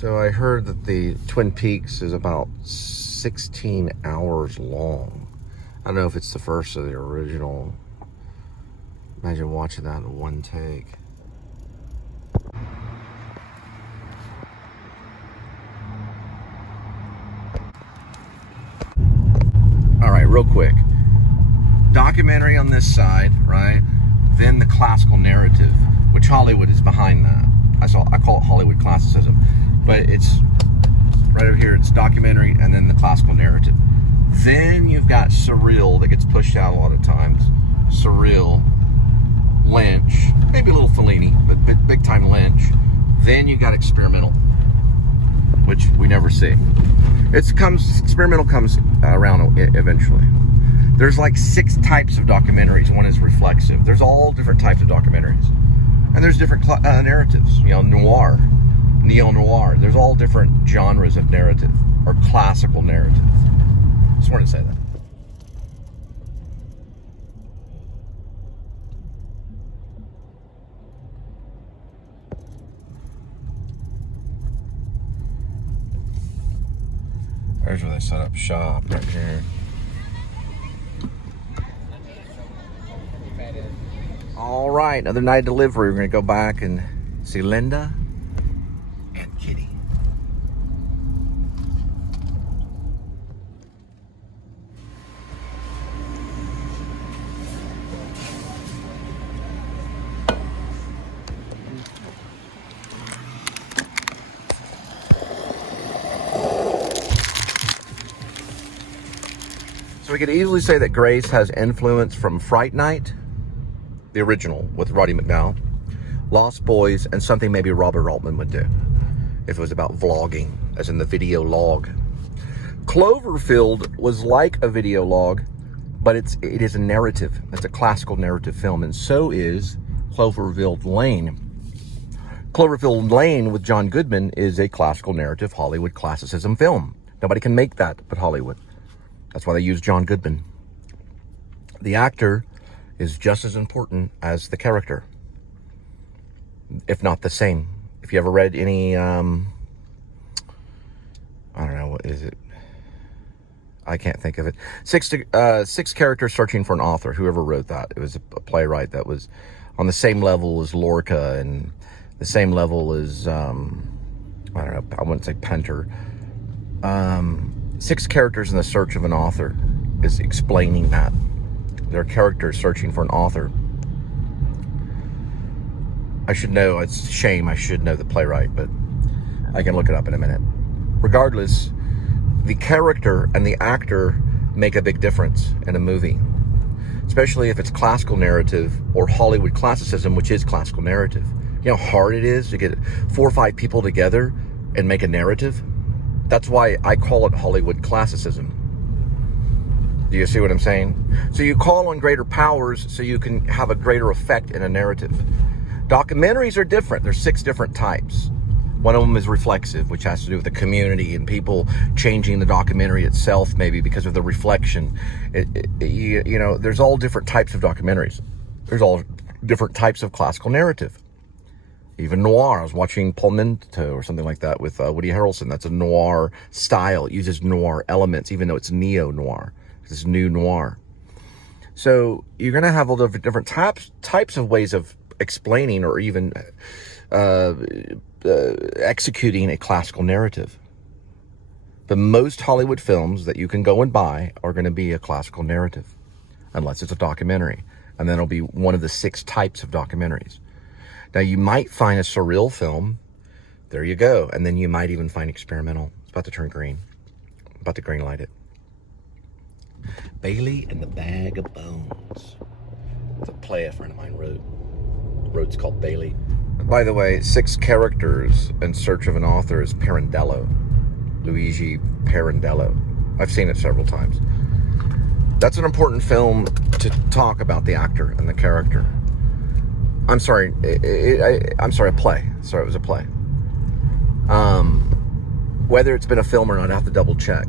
So I heard that the Twin Peaks is about 16 hours long. I don't know if it's the first or the original. Imagine watching that in one take. All right, real quick. Documentary on this side, right? Then the classical narrative, which Hollywood is behind that. I call it Hollywood classicism, but it's right over here. It's documentary and then the classical narrative. Then you've got surreal that gets pushed out a lot of times. Surreal, Lynch, maybe a little Fellini, but big time Lynch. Then you got experimental, which we never see. Experimental comes around eventually. There's like 6 types of documentaries. One is reflexive. There's all different types of documentaries. And there's different narratives, noir, neo-noir. There's all different genres of narrative, or classical narrative. Just wanted to say that. There's where they set up shop, right here. All right, another night of delivery. We're going to go back and see Linda and Kitty. So we could easily say that Grace has influence from Fright Night, the original with Roddy McDowall, Lost Boys, and something maybe Robert Altman would do if it was about vlogging, as in the video log. Cloverfield was like a video log, but it is a narrative. It's a classical narrative film, and so is Cloverfield Lane. Cloverfield Lane with John Goodman is a classical narrative Hollywood classicism film. Nobody can make that but Hollywood. That's why they use John Goodman. The actor is just as important as the character, if not the same. If you ever read any, I don't know, what is it? I can't think of it. Six characters searching for an author. Whoever wrote that, it was a playwright that was on the same level as Lorca and the same level as, I don't know, I wouldn't say Punter. 6 characters in the search of an author is explaining that. There are characters searching for an author. I should know, it's a shame I should know the playwright, but I can look it up in a minute. Regardless, the character and the actor make a big difference in a movie, especially if it's classical narrative or Hollywood classicism, which is classical narrative. You know how hard it is to get 4 or 5 people together and make a narrative? That's why I call it Hollywood classicism. Do you see what I'm saying? So you call on greater powers so you can have a greater effect in a narrative. Documentaries are different. There's 6 different types. One of them is reflexive, which has to do with the community and people changing the documentary itself, maybe because of the reflection. There's all different types of documentaries. There's all different types of classical narrative. Even noir. I was watching Palmento or something like that with Woody Harrelson. That's a noir style. It uses noir elements, even though it's neo-noir. This new noir. So you're going to have all the different types of ways of explaining or even executing a classical narrative. The most Hollywood films that you can go and buy are going to be a classical narrative, unless it's a documentary. And then it'll be one of the 6 types of documentaries. Now you might find a surreal film. There you go. And then you might even find experimental. It's about to turn green. I'm about to green light it. Bailey and the Bag of Bones. It's a play a friend of mine wrote. The road's called Bailey. By the way, 6 characters in search of an author is Pirandello. Luigi Pirandello. I've seen it several times. That's an important film to talk about the actor and the character. I'm sorry, a play. Sorry, it was a play. Whether it's been a film or not, I have to double check.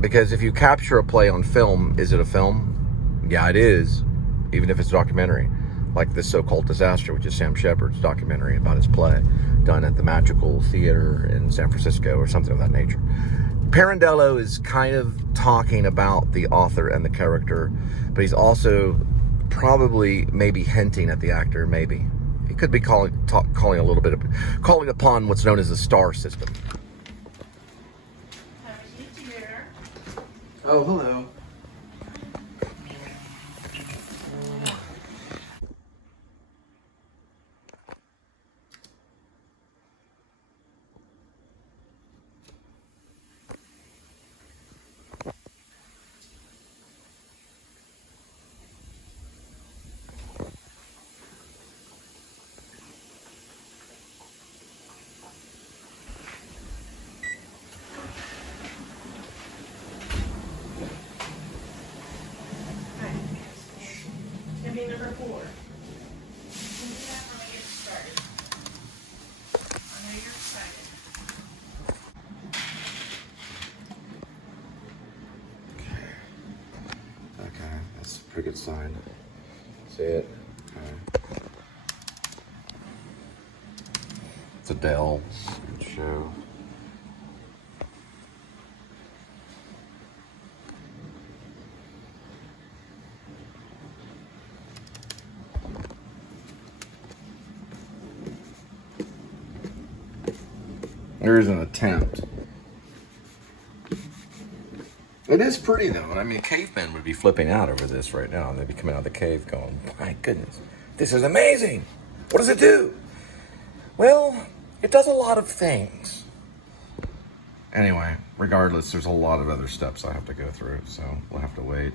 Because if you capture a play on film, is it a film? Yeah, it is, even if it's a documentary. like this so-called disaster, which is Sam Shepard's documentary about his play, done at the Magical Theater in San Francisco or something of that nature. Pirandello is kind of talking about the author and the character, but he's also probably maybe hinting at the actor, maybe. He could be calling a little bit of, calling upon what's known as the star system. Oh, hello. Number 4. Do that when we get started. I know you're excited. Okay, that's a pretty good sign. See it? Okay. It's Adele. Good show. There is an attempt. It is pretty though. I mean, cavemen would be flipping out over this right now. They'd be coming out of the cave going, my goodness, this is amazing. What does it do? Well, it does a lot of things. Anyway, regardless, there's a lot of other steps I have to go through, so we'll have to wait.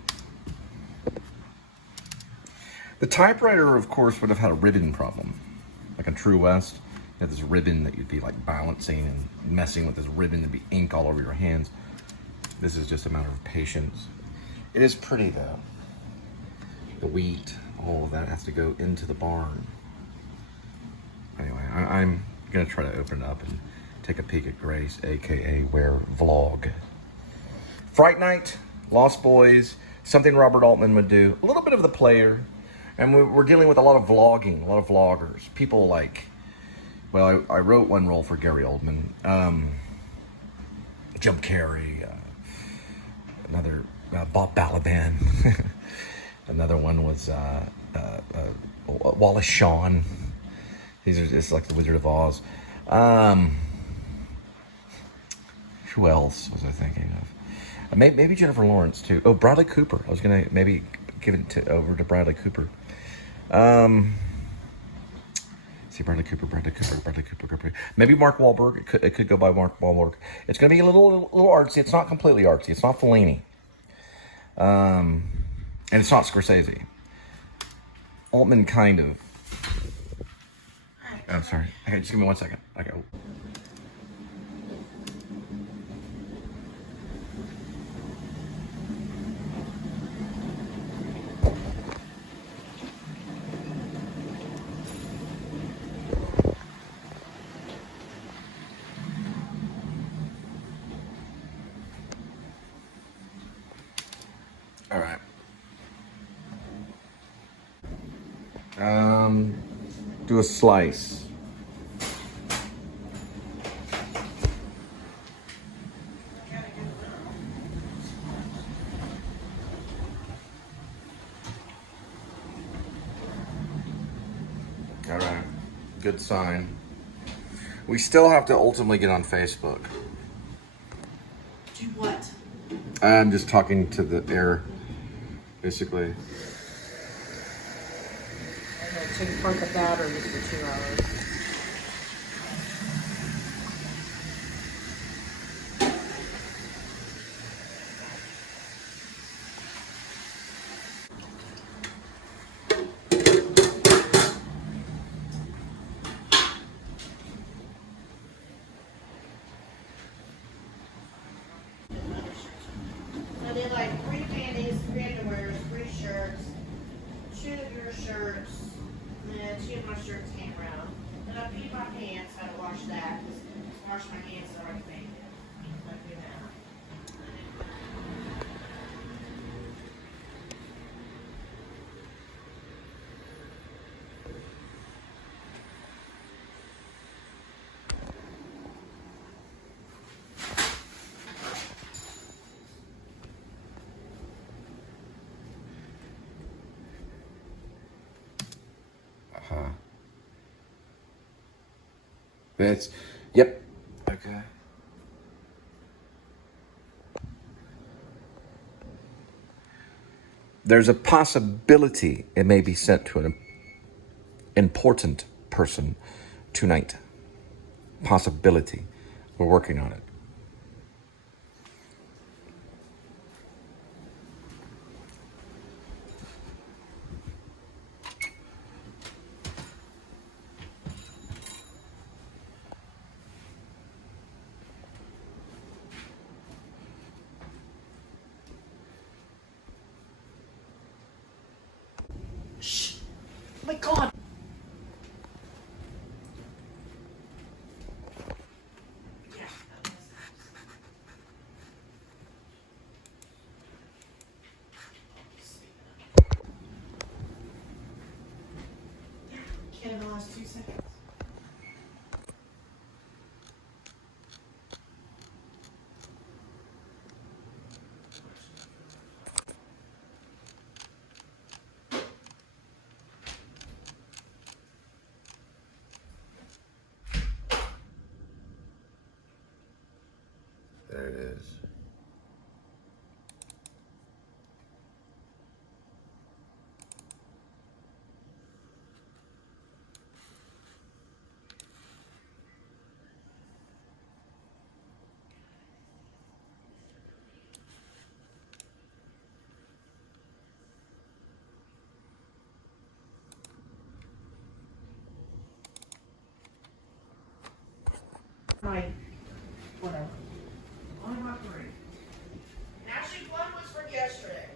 The typewriter, of course, would have had a ribbon problem. Like in True West, you had this ribbon that you'd be like balancing and messing with this ribbon. There'd be ink all over your hands. This is just a matter of patience. It is pretty though. The wheat, all of that has to go into the barn. Anyway, I'm gonna try to open it up and take a peek at Grace, AKA Where Vlog. Fright Night, Lost Boys, something Robert Altman would do, a little bit of The Player, and we're dealing with a lot of vlogging, a lot of vloggers. People like, well, I wrote one role for Gary Oldman, Jim Carrey, another Bob Balaban. Another one was Wallace Shawn. These are just like the Wizard of Oz. Who else was I thinking of? Maybe Jennifer Lawrence too. Oh, Bradley Cooper. I was gonna maybe give it over to Bradley Cooper. See, Bradley Cooper. Maybe Mark Wahlberg. It could go by Mark Wahlberg. It's gonna be a little artsy. It's not completely artsy. It's not Fellini. And it's not Scorsese. Altman kind of. Oh, sorry. Okay, just give me 1 second. Okay. All right. Do a slice. All right, good sign. We still have to ultimately get on Facebook. Do what? I'm just talking to the air, basically. To plug the batteries for 2 hours. I did like 3 panties, 3 underwears, 3 shirts, 2 of your shirts, and then 2 of my shirts came around. Then I peed my pants, I had to wash that, because wash my hands is already painted. Like do that. It's, yep. Okay. There's a possibility it may be sent to an important person tonight. Possibility. We're working on it. Shh! Oh my God! In the last 2 seconds. There it is. My, whatever. Only my 3. And actually, one was from yesterday.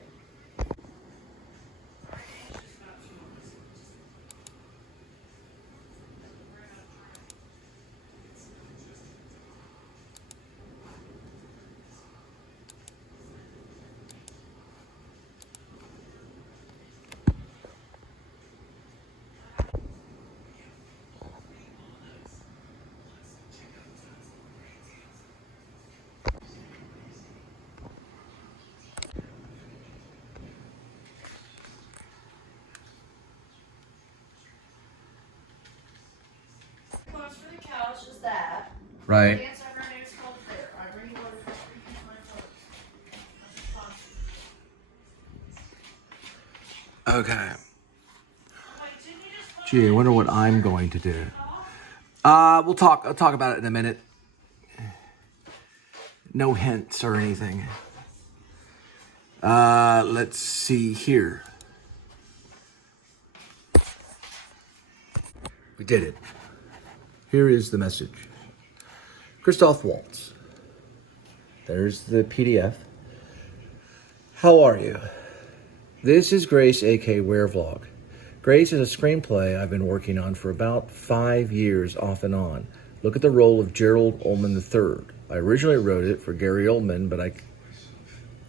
Close for the couch is that. Right. Dance over her nose called Fair. I bring you order for 3 pieces my clothes. Okay. Wait, didn't you just put Gee, I wonder what I'm going to do. I'll talk about it in a minute. No hints or anything. Let's see here. We did it. Here is the message. Christoph Waltz. There's the PDF. How are you? This is Grace, aka Werevlog. Grace is a screenplay I've been working on for about 5 years off and on. Look at the role of Gerald Ullman III. I originally wrote it for Gary Oldman, but I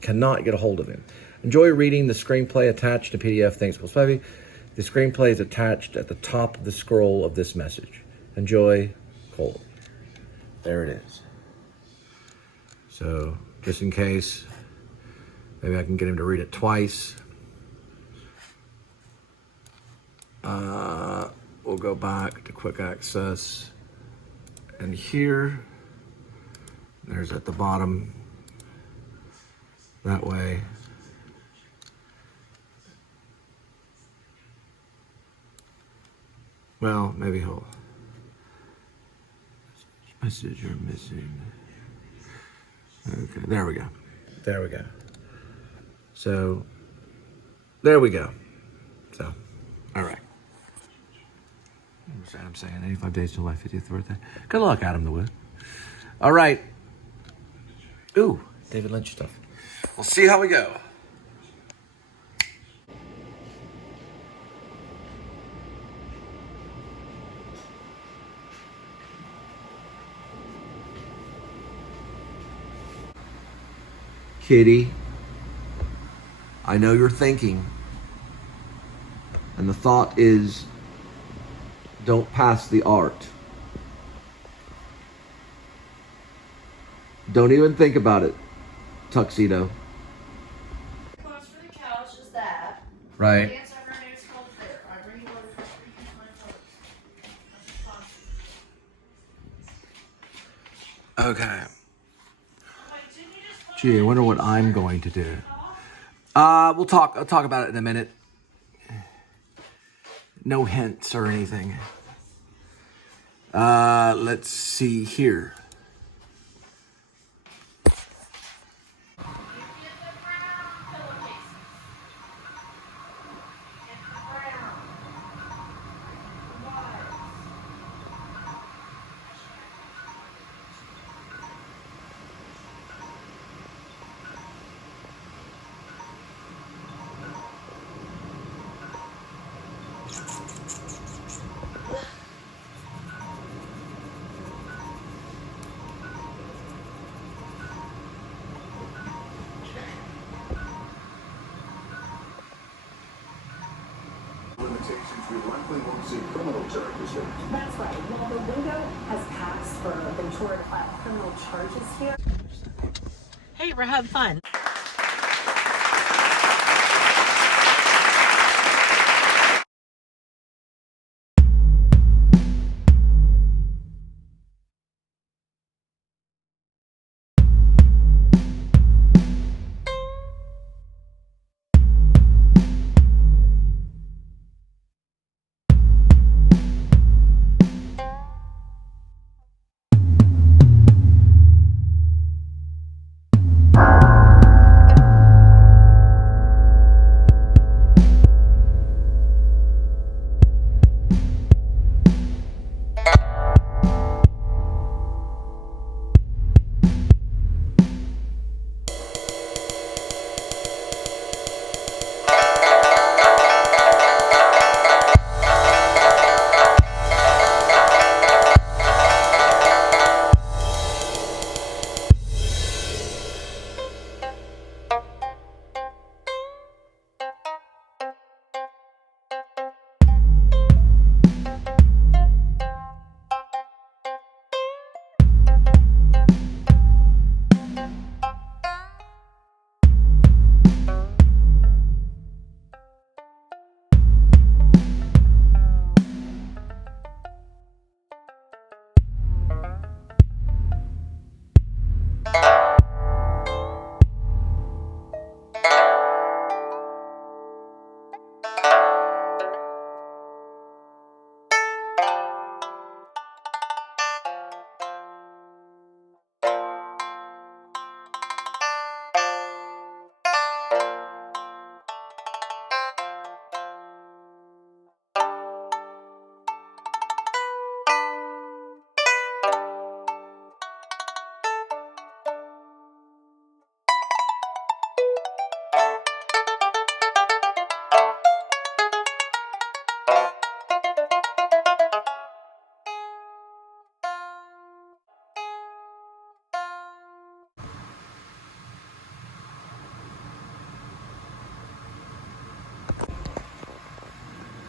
cannot get a hold of him. Enjoy reading the screenplay attached to PDF. Thanks, Cole Spivey. The screenplay is attached at the top of the scroll of this message. Enjoy, Cole. There it is. So, just in case, maybe I can get him to read it twice. We'll go back to quick access. And here, there's at the bottom, that way. Well, maybe he'll. Message you're missing. Okay, there we go. There we go. So, there we go. So, all right. What's Adam saying? 85 days till my 50th birthday. Good luck, Adam the Wood. All right. Ooh, David Lynch stuff. We'll see how we go. Kitty, I know you're thinking, and the thought is, don't pass the art. Don't even think about it, Tuxedo. Close for the couch is that. Right. Dance over her nose called Fair. I bring you order for 3 pieces my clothes. Okay. Gee, I wonder what I'm going to do. I'll talk about it in a minute. No hints or anything. Let's see here. Limitations, we likely won't see criminal charges here. That's right. Well, the window has passed for Ventura to file criminal charges here. Hey, we're having fun.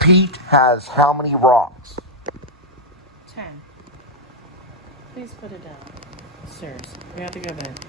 Pete has how many rocks? 10. Please put it down. Sirs, we have to go to bed.